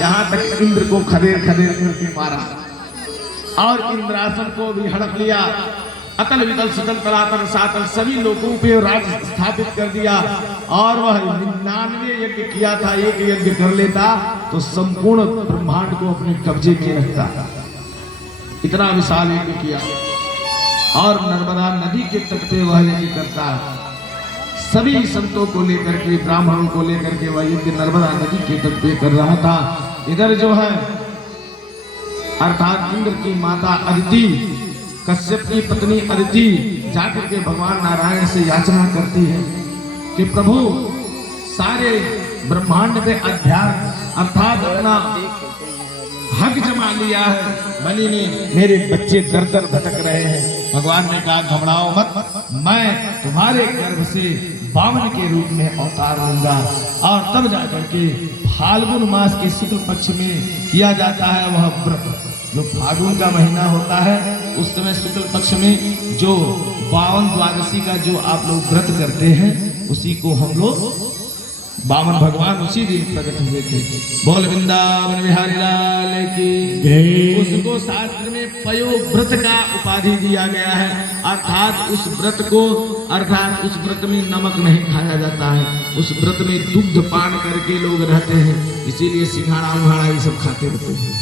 यहाँ तक इंद्र को खदेड़ खदेड़ करके मारा और इंद्रासन को भी हड़प लिया। अतल वितल सुतल तलातल सातल सभी लोगों पे राज स्थापित कर दिया। और वह 99 यज्ञ किया था, एक यज्ञ कर लेता तो संपूर्ण ब्रह्मांड को अपने कब्जे में रखता। इतना विशाल यज्ञ किया। और नर्मदा नदी के तट पे वह यज्ञ करता। सभी संतों को लेकर के, ब्राह्मणों को लेकर के वह यज्ञ नर्मदा नदी के तट पे कर रहा था। इधर जो है अर्थात इंद्र की माता अदिति, कश्यप की पत्नी अदिति जाकर के भगवान नारायण से याचना करती है कि प्रभु सारे ब्रह्मांड में अध्यात्म अर्थात अपना हक जमा लिया है। बलि ने मेरे बच्चे दर दर भटक रहे हैं। भगवान ने कहा घबराओ मत, मैं तुम्हारे गर्भ से वामन के रूप में अवतार लूंगा। और तब जाकर के फाल्गुन मास के शुक्ल पक्ष में किया जाता है वह व्रत। जो फागुन का महीना होता है उस समय शुक्ल पक्ष में जो 52 द्वादशी का जो आप लोग व्रत करते हैं उसी को हम लोग वामन भगवान उसी दिन प्रकट हुए थे। बोल वृंदावन बिहारी लाल की। उसको शास्त्र में पयोव्रत का उपाधि दिया गया है। अर्थात उस व्रत को, अर्थात उस व्रत में नमक नहीं खाया जाता है। उस व्रत में दुग्ध पान करके लोग रहते हैं, इसीलिए सिंघाड़ा उघाड़ा ये सब खाते रहते हैं।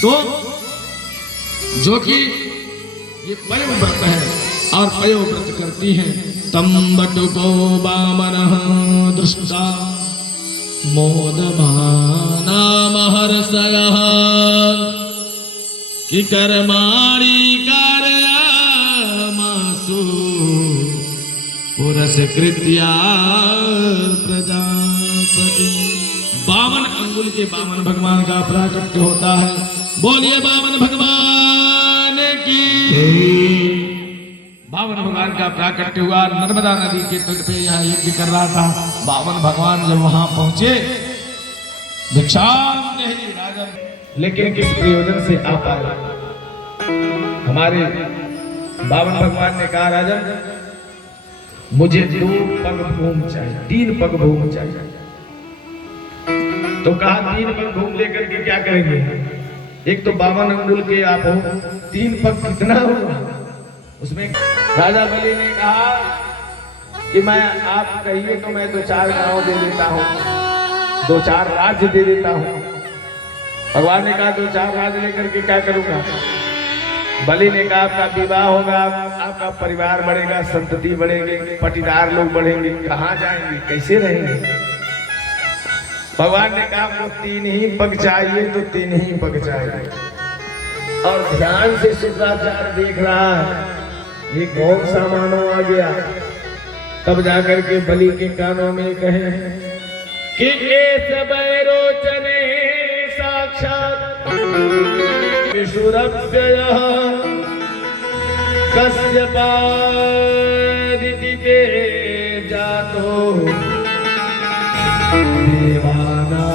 तो जो कि ये पयोव्रत है और पयोव्रत करती हैं। तम बटुको वामनः दृष्टा मोदमाना महर्षयः कि कर्माणि कारयामासु पुरस्कृत्या प्रजापति। 52 अंगुल के वामन भगवान का प्राकट्य होता है। बोलिए वामन भगवान की। वामन भगवान का प्राकट्य हुआ। नर्मदा नदी के तट पे यह यज्ञ कर रहा था। वामन भगवान जब वहां पहुंचे भिक्षा नहीं राजन, लेकिन किस प्रयोजन से आ पाए? हमारे वामन भगवान ने कहा राजन मुझे 2 पग भूमि चाहिए, 3 पग भूमि चाहिए। तो कहा 3 पग भूमि लेकर के क्या करेंगे? एक तो 52 अंगुल के आप हो, 3 पग कितना होगा? उसमें राजा बलि ने कहा कि मैं आप कहिए तो मैं 2-4 गांव दे देता हूँ, 2-4 राज्य दे देता हूँ। भगवान ने कहा 2-4 राज्य लेकर के क्या करूंगा? बलि ने कहा आपका विवाह होगा, आपका परिवार बढ़ेगा, संतति बढ़ेगी, पटीदार लोग बढ़ेंगे, कहाँ जाएंगे, कैसे रहेंगे? भगवान ने कहा आपको 3 ही पग चाहिए तो 3 ही पग चाहिए। और ध्यान से शुक्राचार्य देख रहा है ये कौन सा मानव आ गया। तब जाकर के बलि के कानों में कहे कि सब रोचने साक्षात विशुरव्ययः कश्यपादिति ते जातो देवानां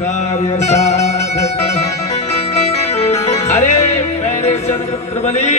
कार्य साधक। अरे मेरे चंद्रपुत्र बलि